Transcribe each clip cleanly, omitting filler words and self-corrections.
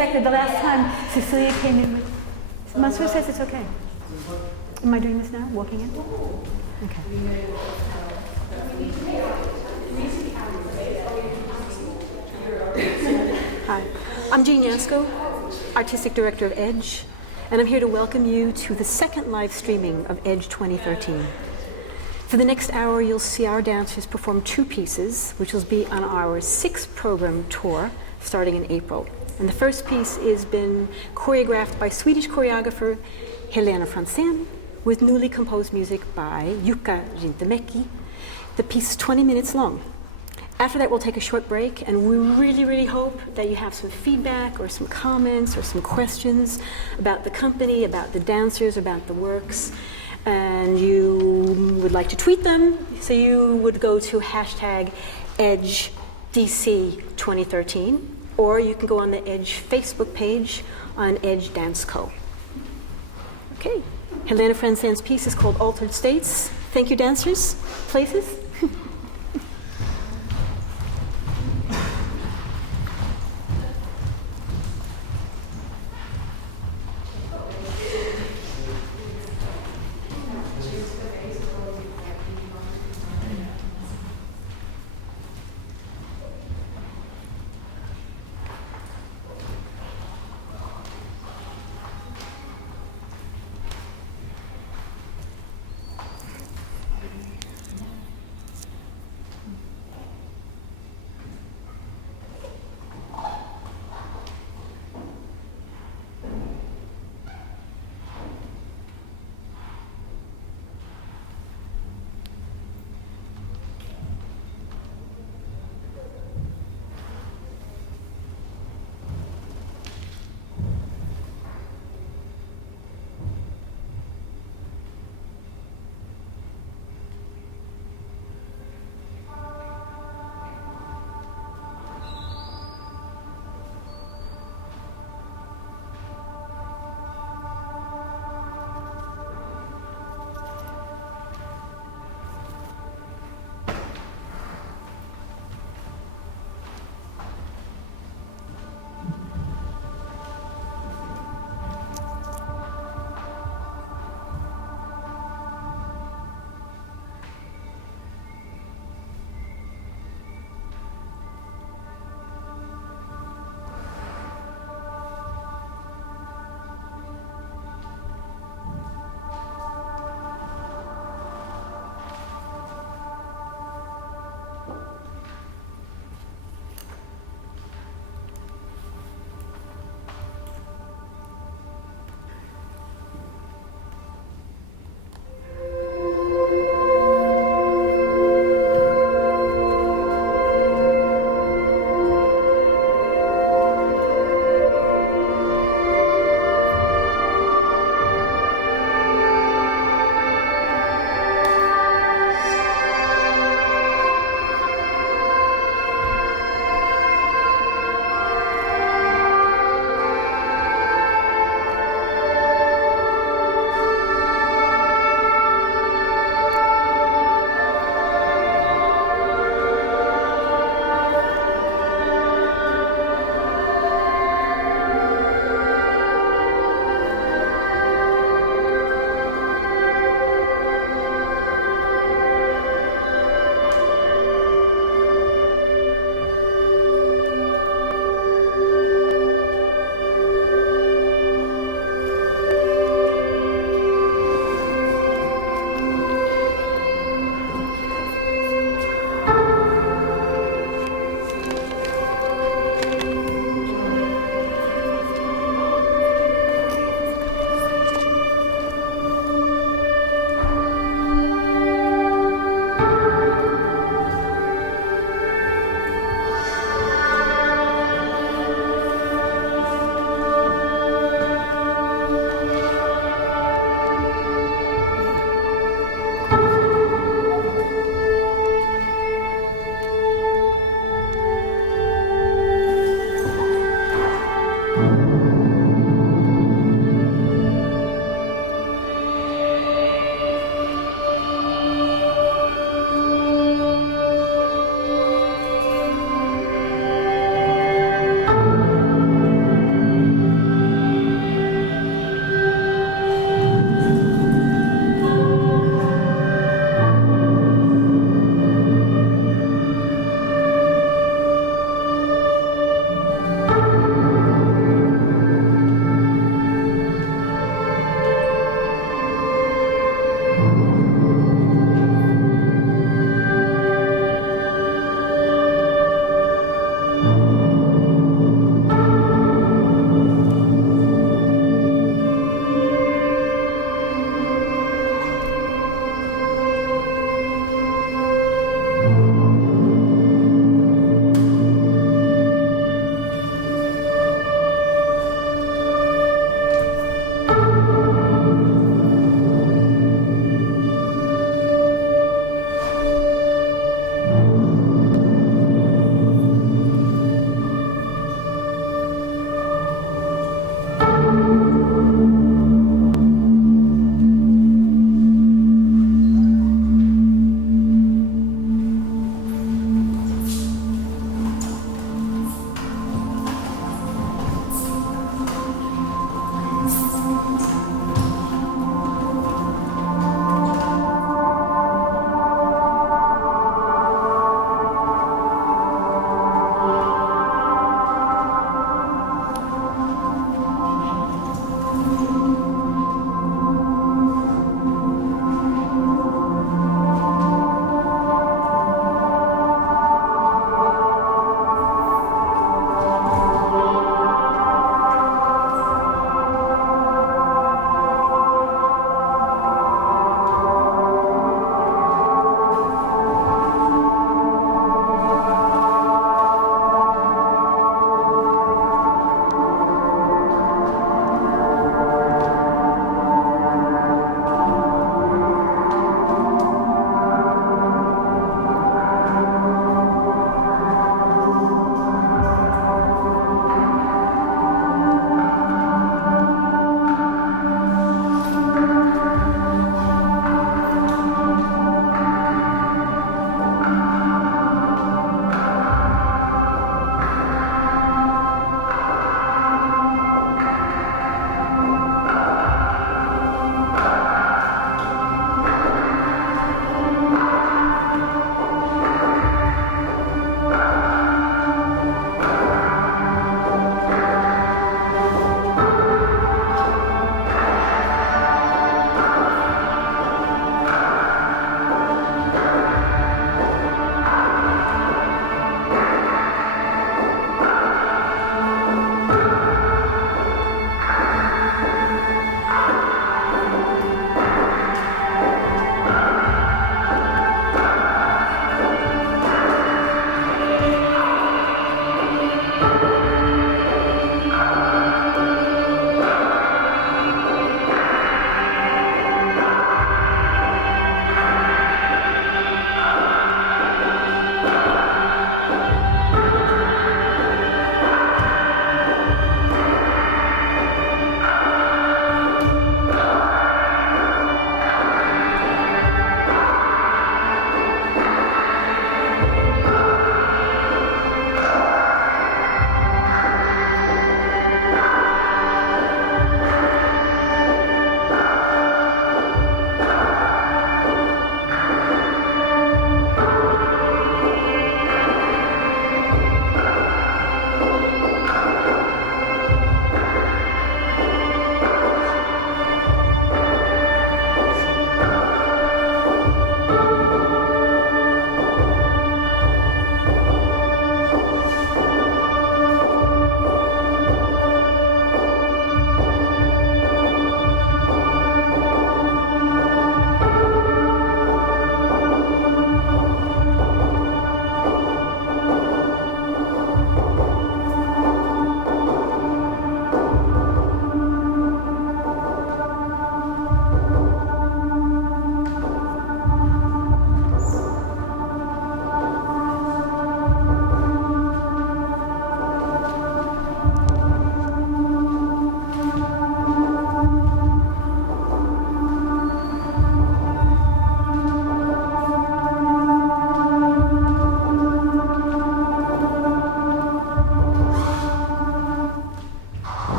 exactly. The last time Cecilia came in with... Mansoor says it's okay. Am I doing this now? Walking in? Okay. Hi, I'm Jean Yasko, Artistic Director of EDGE, and I'm here to welcome you to the second live streaming of EDGE 2013. For the next hour, you'll see our dancers perform 2 pieces, which will be on our 6th program tour starting in April. And the first piece has been choreographed by Swedish choreographer Helena Franzén with newly composed music by Jukka Rintemäki. The piece is 20 minutes long. After that, we'll take a short break, and we really hope that you have some feedback or some comments or some questions about the company, about the dancers, about the works, and you would like to tweet them, so you would go to hashtag EDGEDC2013, or you can go on the EDGE Facebook page on EDGE Dance Co. Okay, Helena Franzén's piece is called Altered States. Thank you, dancers. Places?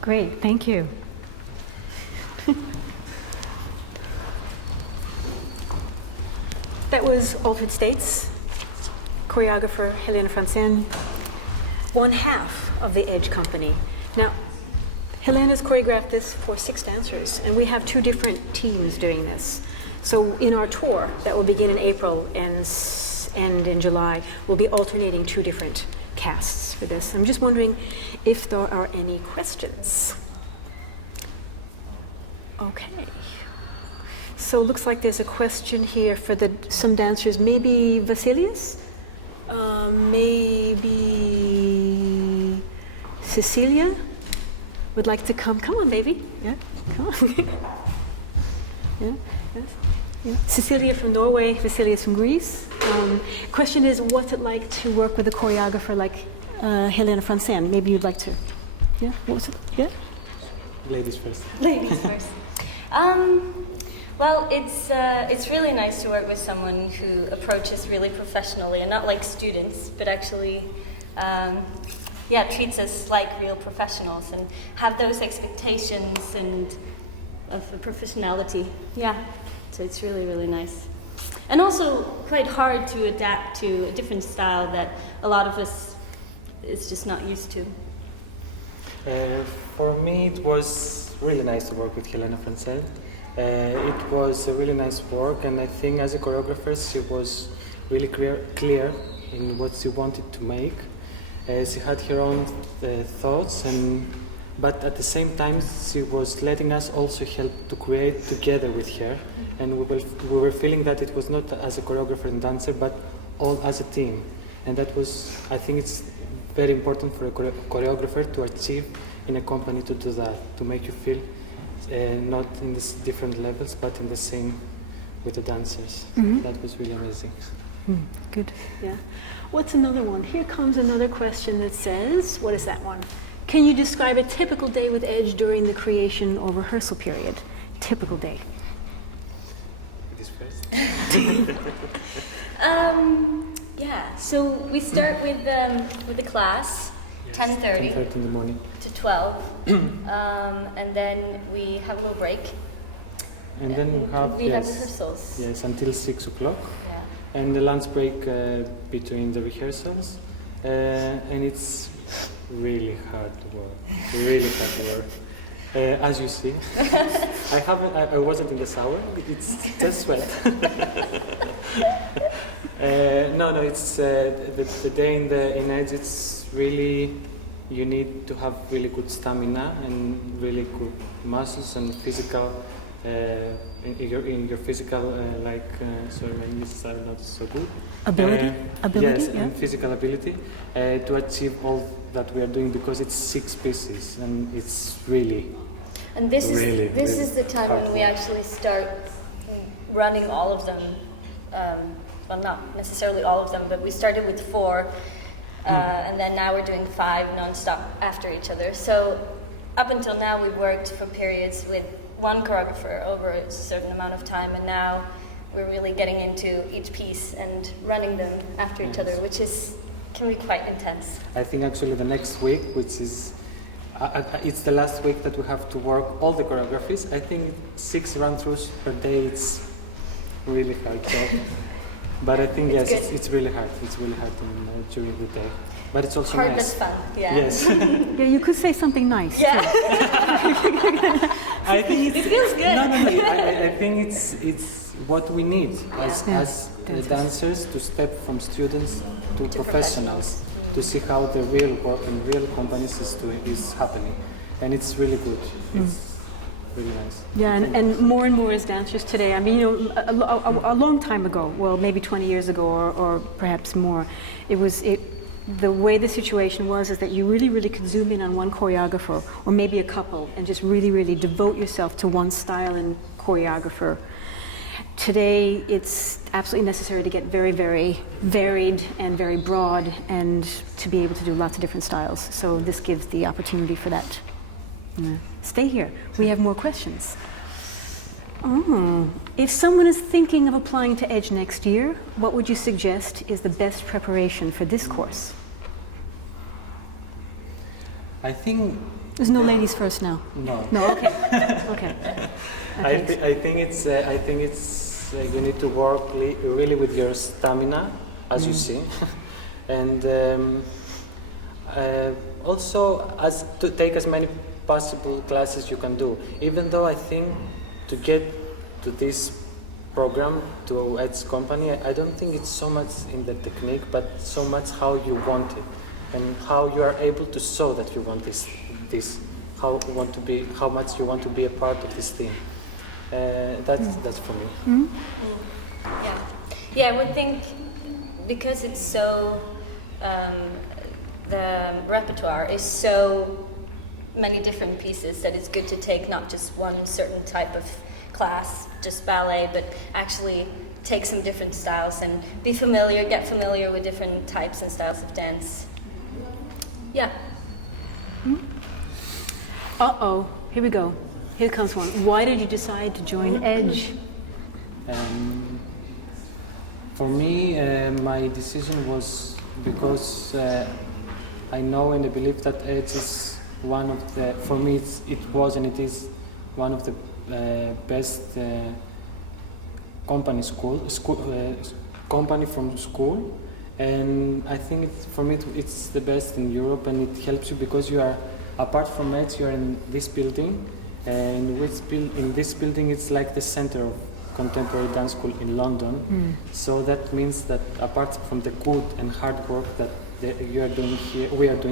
Great, thank you. That was Altered States, choreographer Helena Francen, one half of the Edge company. Now, Helena's choreographed this for 6 dancers, and we have 2 different teams doing this. So in our tour, that will begin in April and end in July, we'll be alternating 2 different casts for this. I'm just wondering if there are any questions. Okay. So it looks like there's a question here for some dancers. Maybe Vasilius? Maybe Cecilia would like to come. Come on, baby. Yeah, come on. Yeah, yes. Yeah. Cecilia from Norway, Vasilius from Greece. Question is, what's it like to work with a choreographer like Helena Francen? Maybe you'd like to. Yeah, what was it? Yeah? Ladies first. Ladies first. Well, it's really nice to work with someone who approaches really professionally and not like students, but actually, treats us like real professionals and have those expectations and of professionality. Yeah, so it's really, really nice. And also quite hard to adapt to a different style that a lot of us is just not used to. For me, it was really nice to work with Helena Francen. It was a really nice work, and I think as a choreographer, she was really clear in what she wanted to make. She had her own thoughts, but at the same time, she was letting us also help to create together with her. And we were feeling that it was not as a choreographer and dancer, but all as a team. And that was, I think it's very important for a choreographer to achieve in a company to do that, to make you feel not in the different levels, but in the same with the dancers. Mm-hmm. That was really amazing. Good, yeah. What's another one? Here comes another question that says, what is that one? Can you describe a typical day with Edge during the creation or rehearsal period? Typical day. Ladies first. Yeah, so we start with the class, yes, 10:30 in the morning to 12, and then we have a little break. And then we have rehearsals. Yes, until 6 o'clock. Yeah. And the lunch break between the rehearsals. And it's really hard work. Really hard work. As you see, I wasn't in the shower. It's just sweat. No, it's the day in Edge. It's really, you need to have really good stamina and really good muscles and physical. In your physical, sorry, my English are not so good. Ability, yes, yeah. and physical ability to achieve all that we are doing, because it's 6 pieces and it's really. And this really, is the time when we actually start running all of them. Well, not necessarily all of them, but we started with 4, and then now we're doing 5 non-stop after each other. So up until now, we worked for periods with one choreographer over a certain amount of time, and now we're really getting into each piece and running them after each other, which can be quite intense. I think actually the next week, which is it's the last week that we have to work all the choreographies. I think 6 run-throughs per day. It's really hard job, but I think it's really hard. It's really hard during the day. But it's also hard nice. but fun, yeah. Yes. Yeah, you could say something nice. Yeah. I think it feels good. No. I think it's what we need as dancers to step from students to professionals, to see how the real work in real companies is happening, and it's really good. It's really nice. Yeah, and more as dancers today. I mean, a long time ago, well, maybe 20 years ago or perhaps more, the way the situation was is that you really could zoom in on one choreographer or maybe a couple and just really devote yourself to one style and choreographer. Today, it's absolutely necessary to get very varied and very broad and to be able to do lots of different styles. So this gives the opportunity for that. Yeah. Stay here. We have more questions. If someone is thinking of applying to Edge next year, what would you suggest is the best preparation for this course? I think There's no ladies first now. no. No, okay. Okay. I think you need to work really with your stamina, as you see, and also to take as many possible classes you can do. Even though I think to get to this program, to Ed's company, I don't think it's so much in the technique, but so much how you want it and how you are able to show that you want this, how much you want to be a part of this team. That's for me. Yeah, I would think because it's so, the repertoire is so many different pieces that it's good to take not just one certain type of class, just ballet, but actually take some different styles and get familiar with different types and styles of dance. Yeah. Uh-oh, here we go. Here comes one. Why did you decide to join Edge? For me, my decision was because I know and I believe that Edge is one of the, for me it was and it is one of the best company from school, and I think for me it's the best in Europe, and it helps you because you are, apart from Edge, you are in this building, and in this building it's like the center of contemporary dance school in London. So that means that apart from the good and hard work that we are doing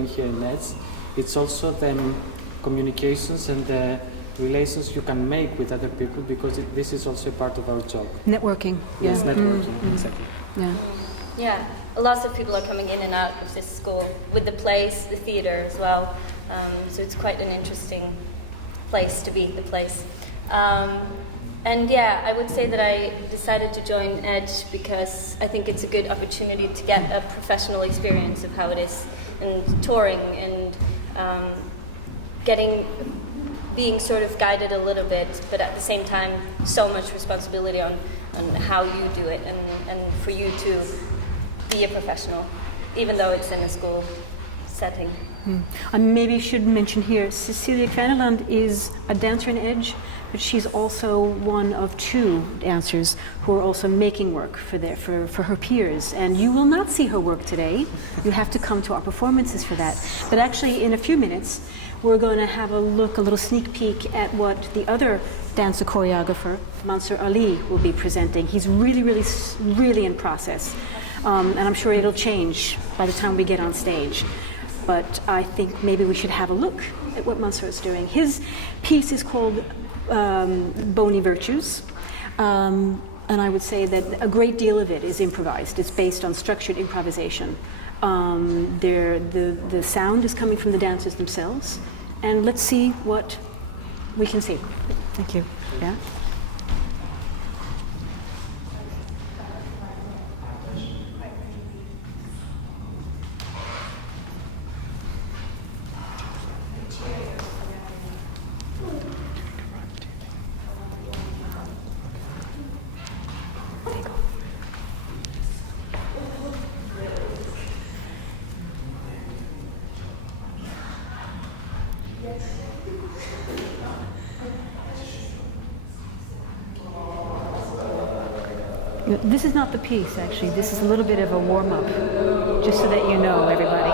here in Edge, it's also the communications and the relations you can make with other people, because this is also a part of our job. Networking. Yes, Yeah. networking, exactly. Yeah. Yeah, lots of people are coming in and out of this school with the plays, the theater as well. So it's quite an interesting place to be, the place. And yeah, I would say that I decided to join Edge because I think it's a good opportunity to get a professional experience of how it is, and touring and being sort of guided a little bit, but at the same time, so much responsibility on how you do it, and for you to be a professional, even though it's in a school setting. I maybe should mention here, Cecilia Kraneland is a dancer in Edge, but she's also one of two dancers who are also making work for her peers. And you will not see her work today. You have to come to our performances for that. But actually, in a few minutes, we're going to have a little sneak peek at what the other dancer choreographer, Mansour Ali, will be presenting. He's really in process. And I'm sure it'll change by the time we get on stage. But I think maybe we should have a look at what Mansour is doing. His piece is called Bony Virtues. And I would say that a great deal of it is improvised. It's based on structured improvisation. The sound is coming from the dancers themselves. And let's see what we can see. Thank you. Yeah. This is not the piece, actually. This is a little bit of a warm-up, just so that you know, everybody.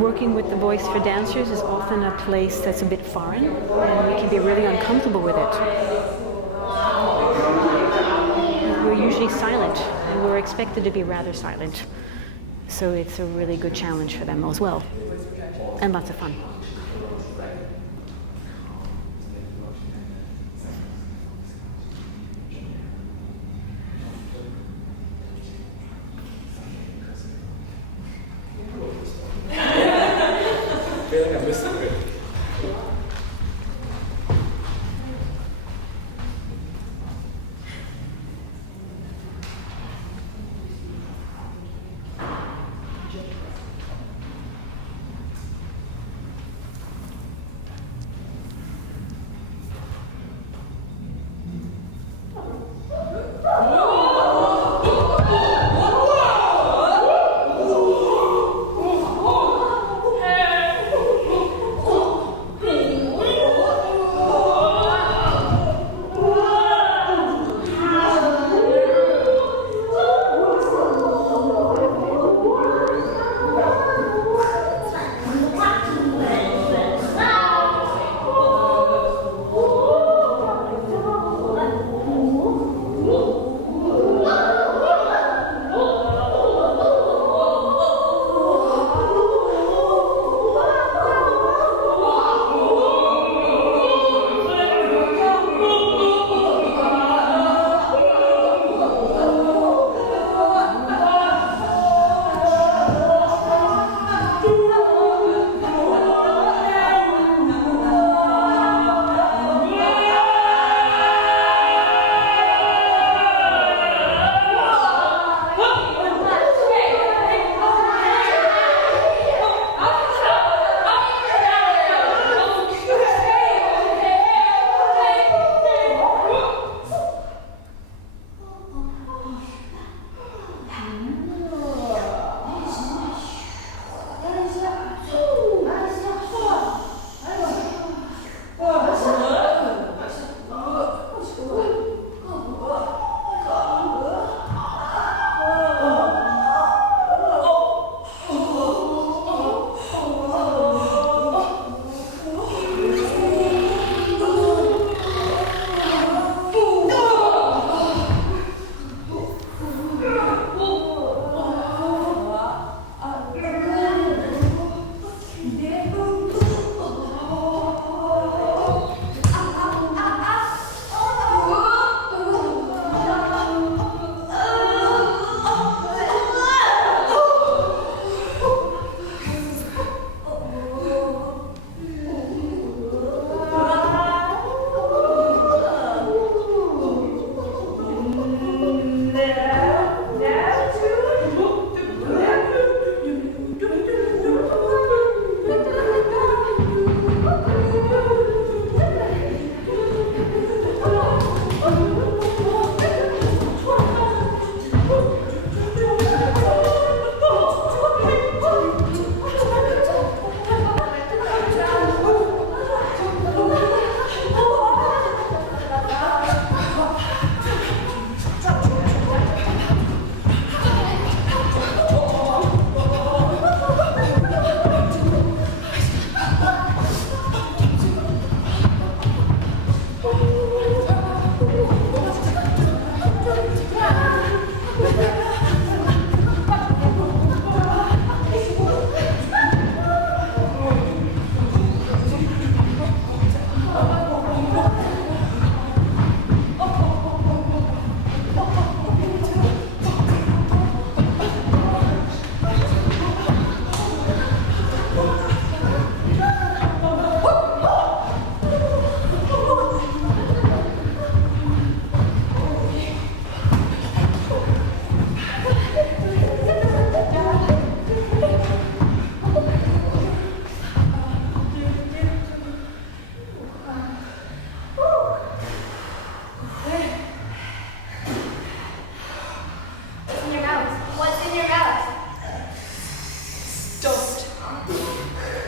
Working with the Voice for Dancers is often a place that's a bit foreign, and we can be really uncomfortable with it. We're usually silent, and we're expected to be rather silent. So it's a really good challenge for them as well, and lots of fun.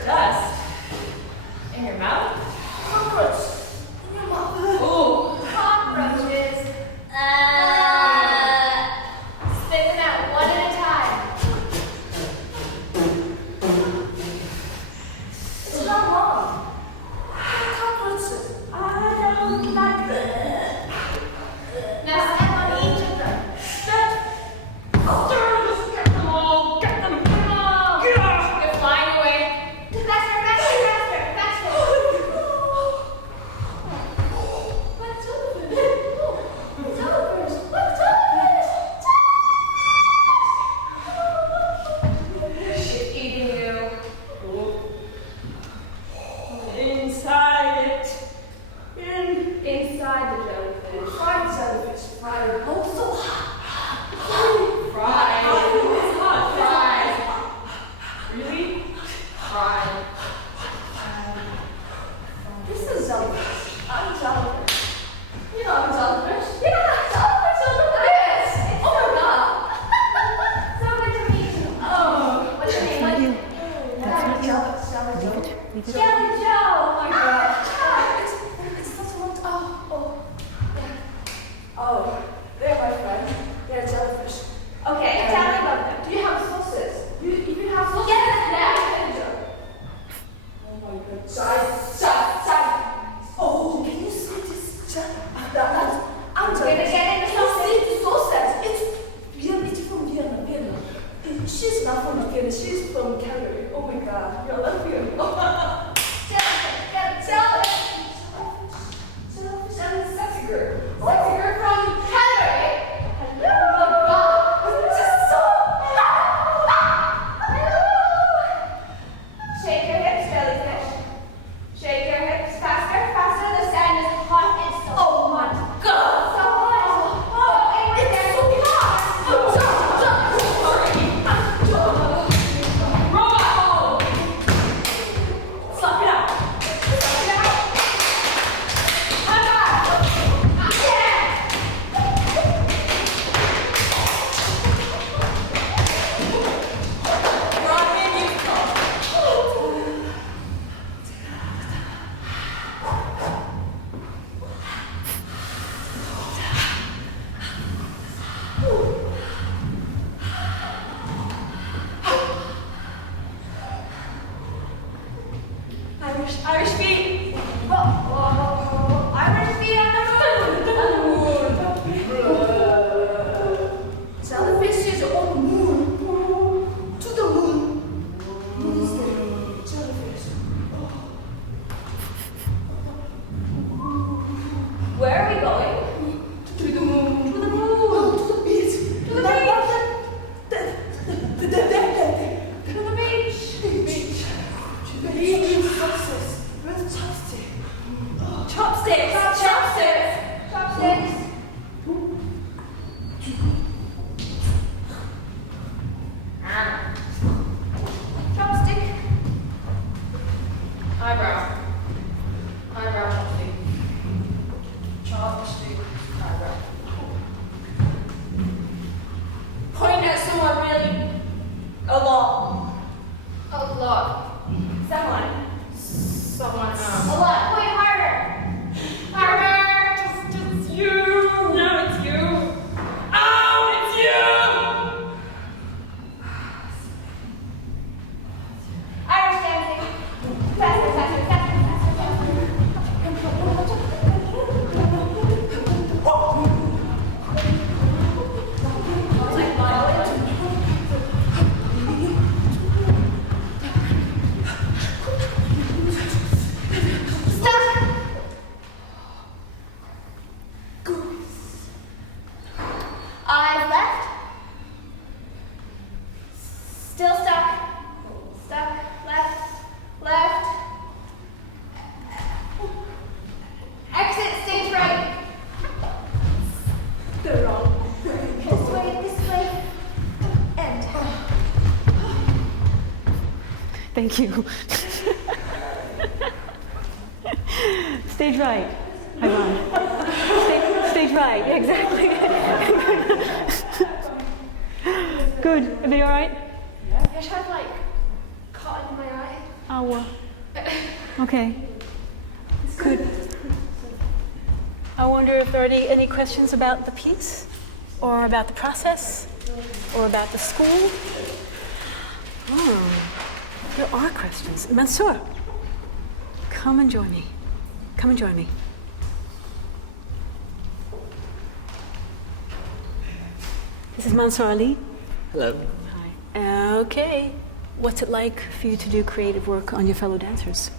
Dust? In your mouth? Cockroach. In your mouth. Ooh. Cockroaches. Spit them out one at a time. It's not wrong. Cockroaches. I don't like them. Now step on each of them. Step. Get them all. Get them. Get them all. You're flying away. Faster, faster, faster, faster. What's over? What's over? She's eating you. Inside it. Inside the jellyfish. Fried jellyfish. Fried. Oh, so hot. Fried. It's hot. Fried. Really? Fried. This is jellyfish. I'm jellyfish. You know I'm jellyfish. Yeah, jellyfish on the list. Oh my god. So good to meet you. Oh. What's your name? Not you. Jelly Joe. Leave it. Jelly Joe. Oh my god. It's such a long Oh. Yeah. Oh. They're my friends. They're jellyfish. Okay, tell me about them. Do you have sauces? You have sauces? Yes, Oh my god. Side. Oh, can you see this? I'm We're gonna get into sauces. See the sauces? It's from Vienna. She's not from Vienna. She's from Calgary. Oh my god. You're Latvian. Sexy girl. Sexy girl from Calgary. Hello. Oh my god. This is so Shake your hips, jellyfish. Shake your hips faster, faster. The sand is hot and so Oh my god. so hot. Oh, it was there. Slap it out. Irish feet. Whoa. Irish feet on the moon. Jellyfish is on the moon. To the moon. Moon is there. Jellyfish. Where are we going? To the moon. To the moon. To the beach. To the beach. Beach sauces with chopstick. Chopsticks. Chopstick. Eyebrow. Chopstick. Eyebrow. Point at someone really a lot. Someone. A lot. Point harder. Just you. No, it's you. Oh, it's you. Irish dancing. Faster. Eyes left. Still stuck. Left. Exit stage right. They're wrong. This way. End. Thank you. Stage right. I won. Stage right. Yeah, exactly. Good. Are they all right? I have like caught in my eye. Oh, How? Okay. Good. I wonder if there are any questions about the piece, or about the process, or about the school. Oh, there are questions. Mansour, come and join me. Come and join me. This is Mansour Ali. Hello. Hi. Okay. What's it like for you to do creative work on your fellow dancers?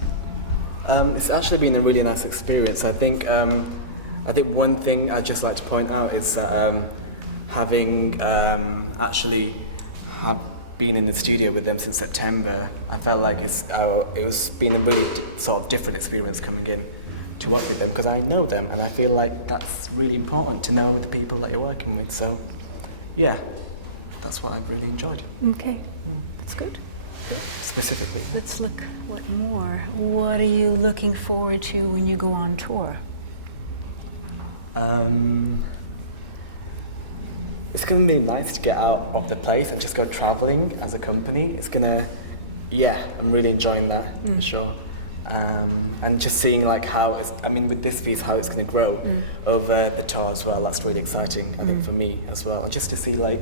It's actually been a really nice experience. I think one thing I'd just like to point out is that having actually been in the studio with them since September, I felt like it was been a really sort of different experience coming in to work with them, because I know them and I feel like that's really important to know the people that you're working with. So yeah, that's what I've really enjoyed. Okay, that's good. Specifically. Let's look what more. What are you looking forward to when you go on tour? It's going to be nice to get out of the place and just go traveling as a company. It's going to, I'm really enjoying that for sure. And just seeing like with this piece, how it's going to grow over the tour as well. That's really exciting, I think, for me as well. And just to see I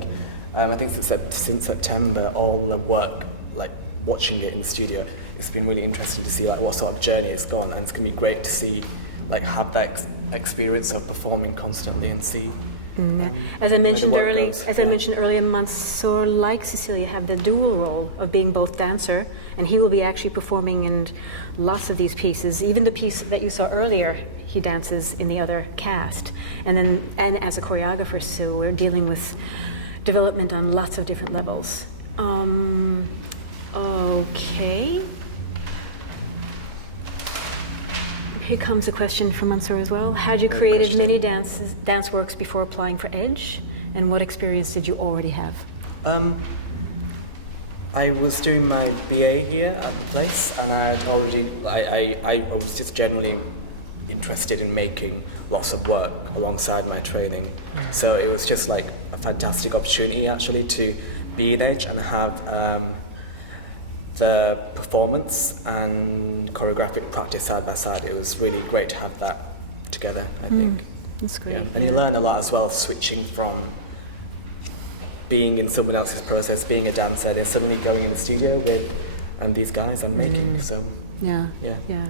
think since September, all the work, like watching it in the studio, it's been really interesting to see like what sort of journey it's gone. And it's going to be great to see, like have that experience of performing constantly and see. As I mentioned earlier, Mansour, like Cecilia, have the dual role of being both dancer, and he will be actually performing in lots of these pieces. Even the piece that you saw earlier, he dances in the other cast, and as a choreographer, so we're dealing with development on lots of different levels. Okay. Here comes a question from Mansour as well. Had you created many dance works before applying for Edge? And what experience did you already have? I was doing my BA here at the place, and I was just generally interested in making lots of work alongside my training. So it was just like a fantastic opportunity actually to be in Edge and have the performance and choreographic practice side by side. It was really great to have that together, I think. That's great. Yeah. And you learn a lot as well, switching from being in someone else's process, being a dancer, then suddenly going in the studio with these guys and making. So Yeah. yeah.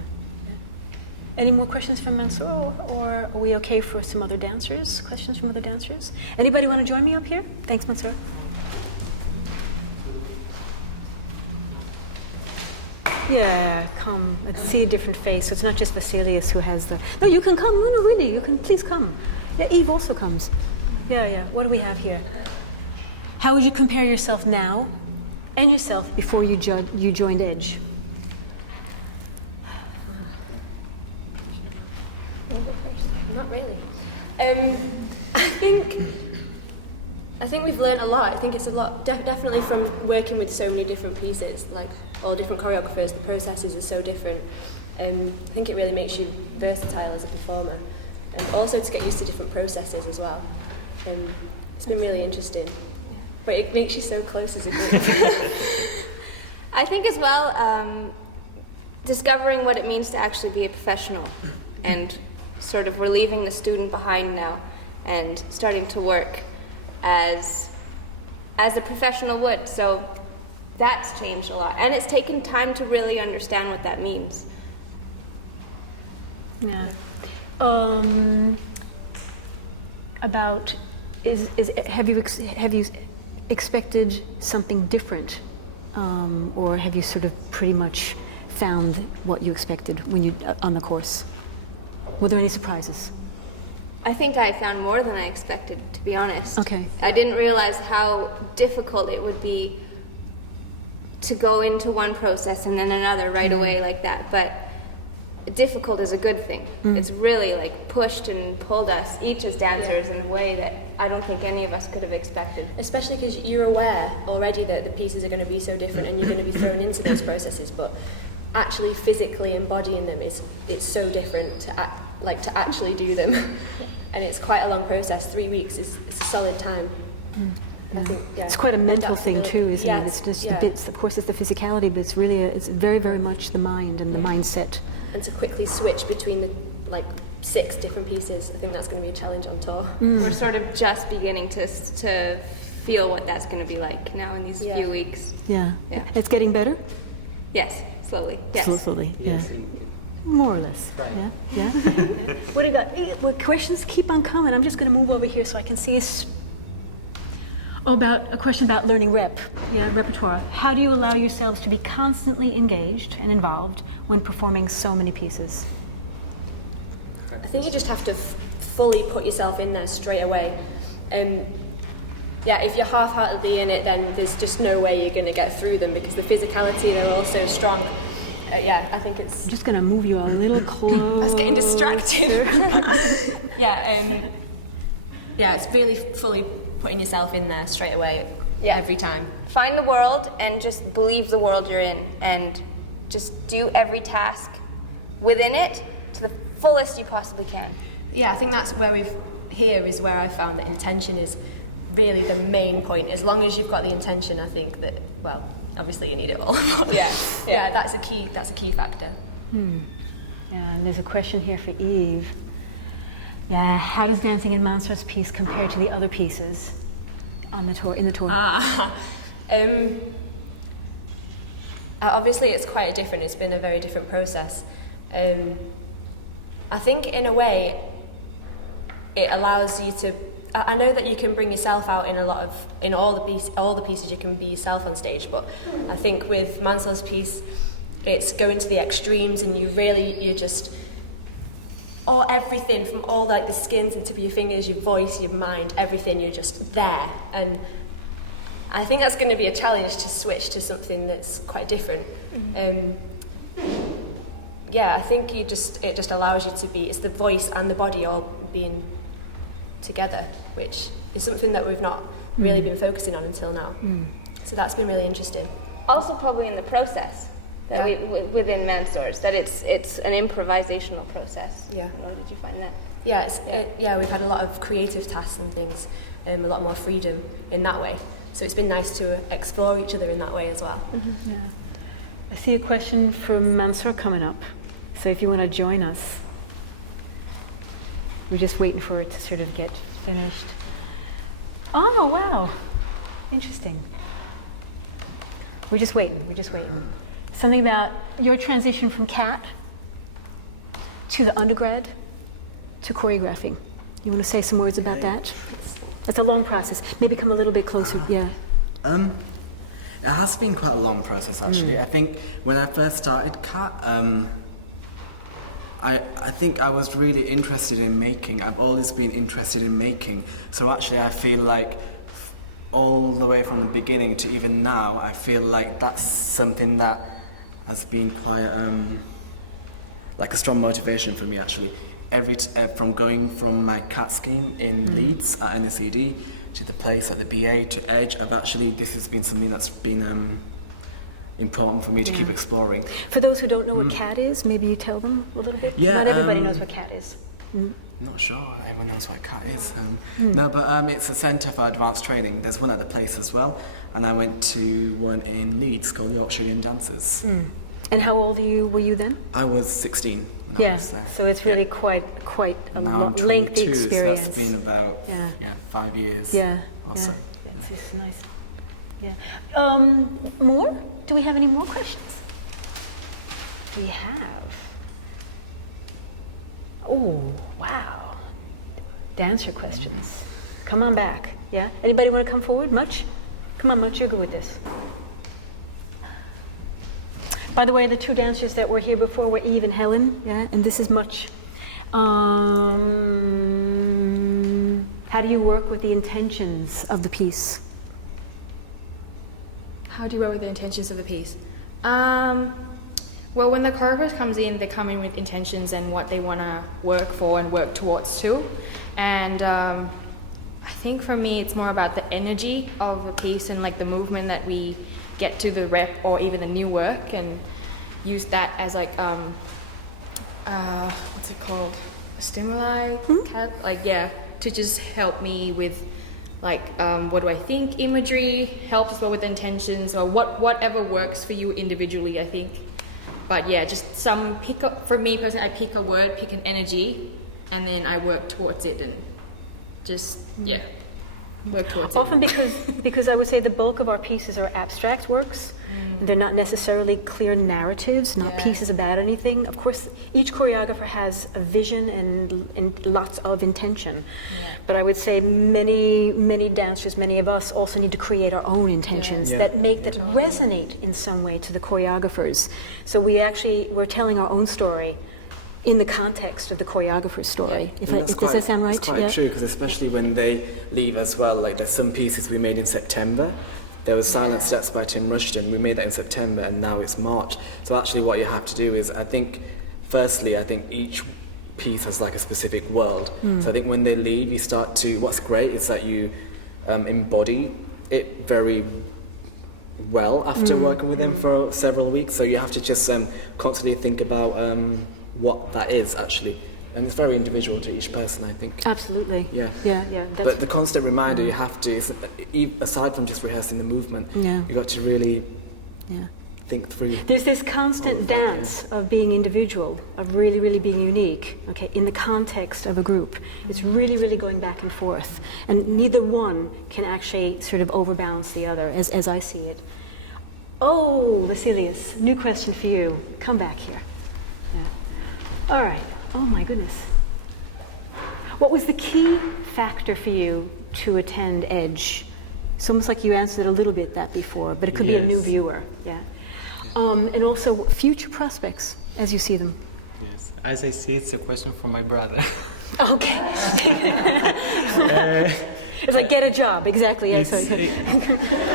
Any more questions from Mansour, or are we okay for some other dancers? Questions from other dancers? Anybody want to join me up here? Thanks, Mansour. Yeah, come. Let's see a different face. So it's not just Vasilius who has the... No, you can come. No, really. You can please come. Yeah, Eve also comes. Yeah. What do we have here? How would you compare yourself now and yourself before you joined Edge? Not really. I think we've learned a lot. I think it's a lot, definitely from working with so many different pieces, like all different choreographers. The processes are so different. I think it really makes you versatile as a performer, and also to get used to different processes as well. It's been really interesting, but it makes you so close as a group. I think as well, discovering what it means to actually be a professional, and sort of we're leaving the student behind now and starting to work as a professional would. So that's changed a lot, and it's taken time to really understand what that means. Yeah. Have you expected something different, or have you sort of pretty much found what you expected when you on the course? Were there any surprises? I think I found more than I expected, to be honest. Okay. I didn't realize how difficult it would be to go into one process and then another right away like that. But difficult is a good thing. It's really like pushed and pulled us, each as dancers, in a way that I don't think any of us could have expected. Especially because you're aware already that the pieces are going to be so different and you're going to be thrown into those processes, but actually physically embodying them it's so different to actually do them. And it's quite a long process. 3 weeks is a solid time. I think, yeah. It's quite a mental thing too, isn't Yeah, it? It's just yeah. the bits. Of course, it's the physicality, but it's really it's very, very much the mind and the mindset. And to quickly switch between the 6 different pieces, I think that's going to be a challenge on tour. We're sort of just beginning to feel what that's going to be like now in these few weeks. Yeah. Yeah. It's getting better. Yes, slowly. Yes. Slowly. Yes. Yeah. More or less. Right. Yeah. What do you got? Well, questions keep on coming. I'm just going to move over here so I can see. About a question about learning repertoire. How do you allow yourselves to be constantly engaged and involved when performing so many pieces? I think you just have to fully put yourself in there straight away. If you're half-heartedly in it, then there's just no way you're going to get through them because the physicality, they're all so strong. I think it's... I'm just going to move you a little closer. I was getting distracted. It's really fully putting yourself in there straight away every time. Find the world and just believe the world you're in and just do every task within it to the fullest you possibly can. Yeah, I think that's where is where I found that intention is really the main point. As long as you've got the intention, I think that, well, obviously you need it all. Yeah, that's a key factor. Yeah, and there's a question here for Eve. Yeah, how does dancing in Mansar's piece compare to the other pieces on the tour? In the tour? Obviously, it's quite different. It's been a very different process. I think, in a way, it allows you to. I know that you can bring yourself out in all the pieces. You can be yourself on stage, but I think with Mansell's piece, it's going to the extremes, and you just. Everything from all the skins and tip of your fingers, your voice, your mind, everything, you're just there. And I think that's going to be a challenge to switch to something that's quite different. I think it just allows you to be, it's the voice and the body all being together, which is something that we've not really been focusing on until now. So that's been really interesting. Also probably in the process. That within Mansour's, that it's an improvisational process. Yeah. Did you find that? Yeah, we've had a lot of creative tasks and things, a lot more freedom in that way. So it's been nice to explore each other in that way as well. Yeah. I see a question from Mansour coming up. So if you want to join us, we're just waiting for it to sort of get finished. Oh, wow. Interesting. We're just waiting. Something about your transition from cat to the undergrad to choreographing. You want to say some words about that? It's a long process. Maybe come a little bit closer. Yeah. It has been quite a long process, actually. I think when I first started cat, I think I was really interested in making. I've always been interested in making. So actually, I feel like all the way from the beginning to even now, I feel like that's something that has been quite like a strong motivation for me, actually. From going from my cat scheme in Leeds at NSED to the place at the BA to Edge, this has been something that's been important for me to keep exploring. For those who don't know what CAT is, maybe you tell them a little bit? Yeah, Not everybody knows what CAT is. Not sure everyone knows what CAT is. No, but it's a centre for advanced training. There's one at the place as well, and I went to one in Leeds called the Yorkshire Young Dancers. And how old were you then? I was 16. Yeah, so it's really quite a lengthy experience. So that's been about 5 years. Yeah, also. It's nice. Yeah. More? Do we have any more questions? We have. Oh, wow. Dancer questions. Come on back. Yeah? Anybody want to come forward? Much? Come on, Much, you're good with this. By the way, the two dancers that were here before were Eve and Helen, yeah? And this is Much. How do you work with the intentions of the piece? How do you work with the intentions of the piece? Well, when the choreographer comes in, they come in with intentions and what they want to work for and work towards too. And I think for me, it's more about the energy of the piece and like the movement that we get to the rep or even the new work, and use that as like what's it called? A stimuli? To just help me with like what do I think imagery helps as well with intentions, or whatever works for you individually, I think. But yeah, just some pick up, for me personally, I pick a word, pick an energy, and then I work towards it and just, yeah, work towards Often it. because I would say the bulk of our pieces are abstract works. They're not necessarily clear narratives, not pieces about anything. Of course, each choreographer has a vision and lots of intention. But I would say many dancers, many of us also need to create our own intentions that resonate in some way to the choreographers. So we're telling our own story in the context of the choreographer's story. Does that sound right? It's quite true, because especially when they leave as well, like there's some pieces we made in September. There was Silent Steps by Tim Rushton. We made that in September, and now it's March. So actually what you have to do is, I think each piece has like a specific world. So I think when they leave, you start to, what's great is that you embody it very well after working with them for several weeks. So you have to just constantly think about what that is actually. And it's very individual to each person, I think. Absolutely. Yeah. But the constant reminder you have to, aside from just rehearsing the movement, you got to really think through. There's this constant dance of being individual, of really, really being unique, okay, in the context of a group. It's really, really going back and forth. And neither one can actually sort of overbalance the other, as I see it. Oh, Vasilius, new question for you. Come back here. Yeah. All right. Oh my goodness. What was the key factor for you to attend Edge? It's almost like you answered a little bit that before, but it could be a new viewer. Yeah. And also future prospects as you see them. Yes. As I see, it's a question for my brother. Okay. It's like get a job, exactly. Yeah, sorry.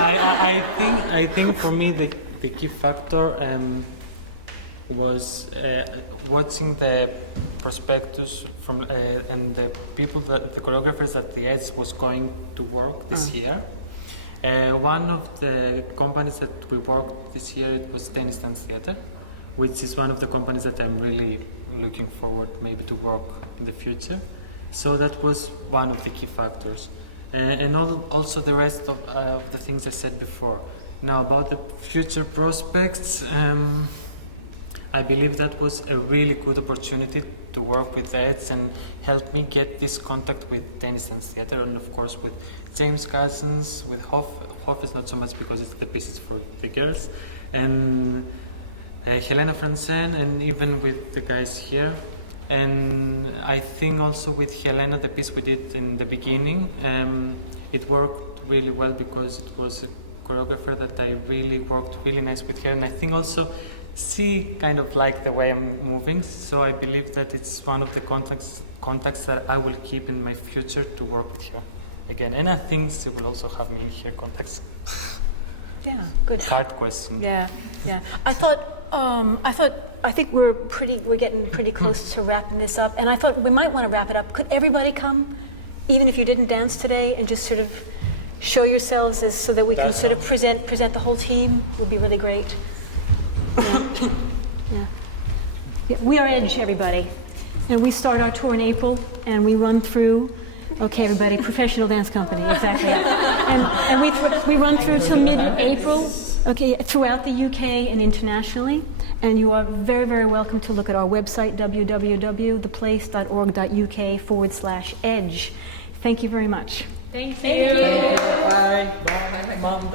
I think for me the key factor was watching the prospectus from and the people, the choreographers that the Edge was going to work this year. One of the companies that we worked this year, it was Tennis Dance Theatre, which is one of the companies that I'm really looking forward maybe to work in the future. So that was one of the key factors. And also the rest of the things I said before. Now about the future prospects, I believe that was a really good opportunity to work with Edge and help me get this contact with Tennis Dance Theatre, and of course with James Cousins, with Hoff. Hoff is not so much because it's the pieces for the girls, and Helena Francen, and even with the guys here. And I think also with Helena, the piece we did in the beginning, it worked really well because it was a choreographer that I really worked really nice with her, and I think also she kind of liked the way I'm moving, so I believe that it's one of the contacts that I will keep in my future to work with her again. And I think she will also have me in her contacts. Yeah, good. Hard question. Yeah. I think we're getting pretty close to wrapping this up, and I thought we might want to wrap it up. Could everybody come, even if you didn't dance today, and just sort of show yourselves so that we can sort of present the whole team? Would be really great. Yeah. We are Edge, everybody, and we start our tour in April, and we run through. Okay, everybody, professional dance company, exactly. And we run through till mid-April. Okay, throughout the UK and internationally. And you are very, very welcome to look at our website, www.theplace.org.uk/edge. Thank you very much. Thank you. Bye. Bye, Mom.